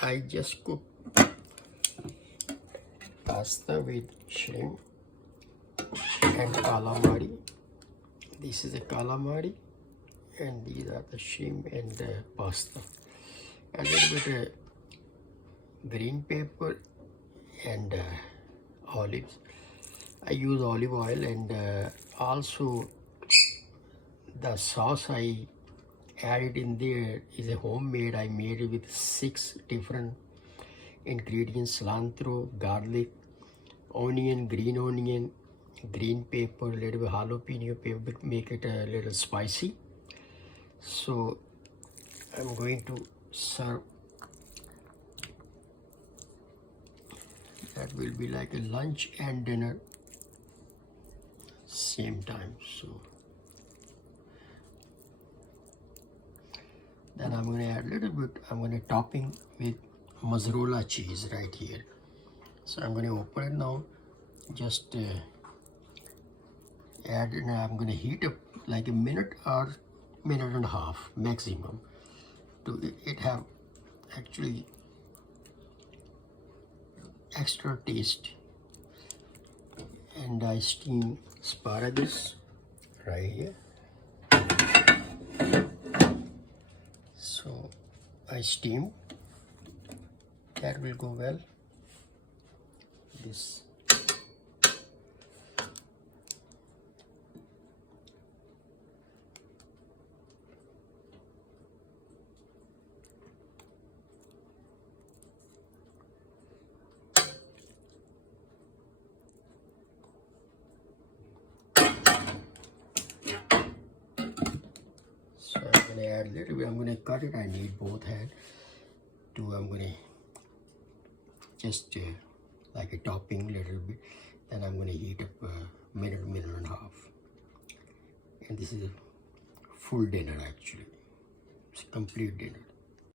I just cooked pasta with shrimp and calamari. This is the calamari and these are the shrimp and the pasta. A little bit of green pepper and olives. I use olive oil, and also the sauce I added in there is a homemade. I made it with 6 different ingredients: cilantro, garlic, onion, green pepper, little bit jalapeno pepper, make it a little spicy. So I'm going to serve. That will be like a lunch and dinner same time. So then I'm going to add a little bit. I'm going to topping with mozzarella cheese right here. So I'm going to open it now. Just add it. I'm going to heat up like a minute or minute and a half maximum to it have actually extra taste. And I steam asparagus right here. So I steam. That will go well. This I'm going to add a little bit. I'm going to cut it. I need both hands. I'm going to just like a topping a little bit. Then I'm going to heat up a minute and a half. And this is a full dinner actually. It's a complete dinner.